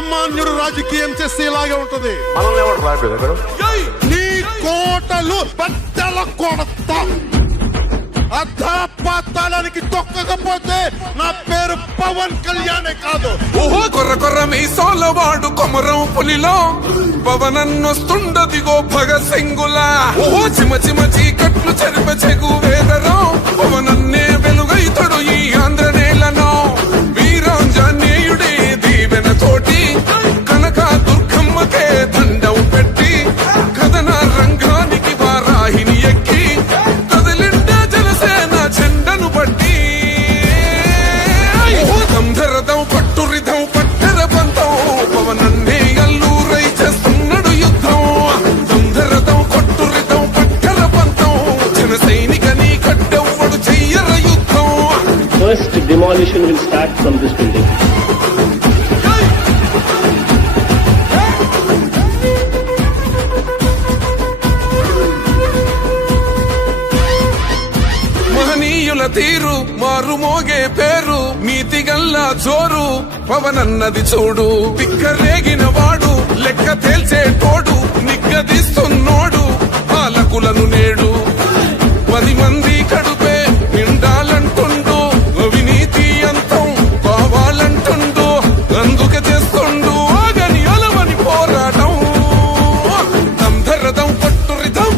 సామాన్యుడు రాజకీయం చేస్తే ఇలాగే ఉంటది. నీ కోటలు బట్టల కొడతా, అధాపాతాళానికి తొక్కకపోతే నా పేరు పవన్ కళ్యాణే కాదు. ఓహో కొర్ర కొర్ర మీ సోలవాడు కొమరం పులిలో పవనన్నొస్తుండదిగో భగత్ సింగులా. ఓహో చిమ చిమ చీకట్లు చెరిప చెగు వేదరో పవనన్నే వెలుగైతడు ఈ ఆంధ్ర నేలను. వీరాంజనేయుడే దీవెన తోటి కనక దుర్గమ్మకే దండం పెట్టి కథన రంగానికి వారాహిని ఎక్కి కదలిండ జనసేన చెండను పట్టి దంధరదం పట్టురిధం పట్టర పంతం పవనన్నే అల్లూరై చేస్తున్నాడు యుద్ధం. దంధరదం కొట్టురిధం పట్టర పంతం జన సైనికని కట్టెవ్వడు చెయ్యర యుద్ధం. First demolition will start from this building. మహనీయుల తీరు మారు మోగే పేరు నీతిగల్లా జోరు పవనన్నది చూడు. తిక్కరేగిన వాడు లెక్క తేల్చేటోడు నిగ్గదీస్తున్నోడు పాలకులను నేడు. 10 మంది కడుపే నిండాలంటుండు అవినీతి అంతం కావాలంటుండు అందుకే చేస్తుండు ఆగని అలవని పోరాటం. దంధరదం పట్టురిధం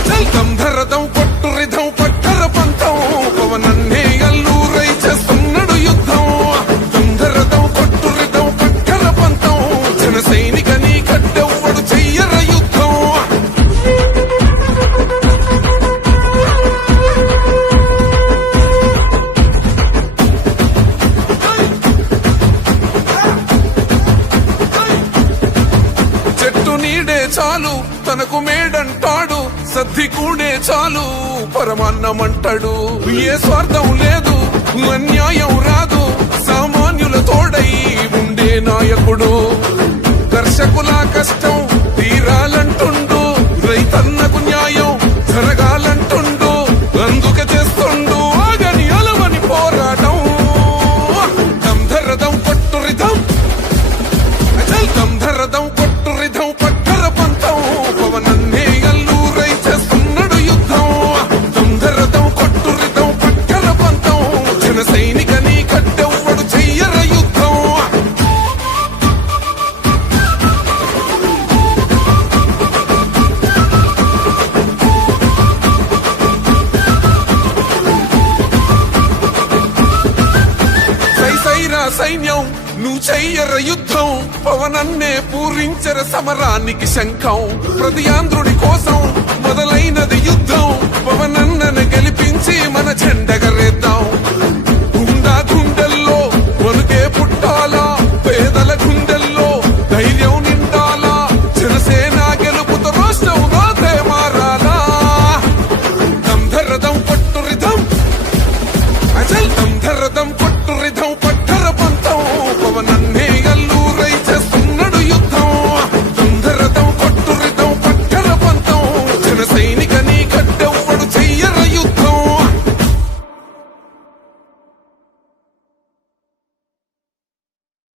అచల్ దంధరదం పట్టురిధం పట్టర పంతం పవనన్నే అల్లూరై చేస్తున్నాడు యుద్ధం. దంధరదం పట్టురిధం పట్టర పంతం జన సైనికని కట్టెవ్వడు చెయ్యర యుద్ధం. చెట్టు నీడే చాలు తనకు మేడంటాడు, సద్ది కూడే చాలు పరమాన్నమంటాడు. ఏ స్వార్థం లేదు అన్యాయం రాదు సామాన్యుల తోడై ఉండే నాయకుడు. దర్శకుల కష్టం తీరాలంటుండు రైతన్నకు న్యాయం జరగాలంటుండు అందుకే చేస్తుండు ఆగని అలవని పోరాటం. దంధరదం కొట్టురిధం అచల్ దంధరదం కొట్టురిధం పట్టర పంతం పవనన్నే అల్లూరై చేస్తున్నాడు యుద్ధం. దంధరదం కొట్టురిధం పట్టర పంతం జన సైనికని కట్టెవ్వడు చెయ్యర యుద్ధం. సైసైరా సైన్యం నువ్వు చెయ్యర యుద్ధం పవనన్నే పూరించర సమరానికి శంఖం. ప్రతి ఆంధ్రుడి కోసం మొదలైనది యుద్ధం పవనన్నను గెలిపించి మన జెండగరేద్దాం.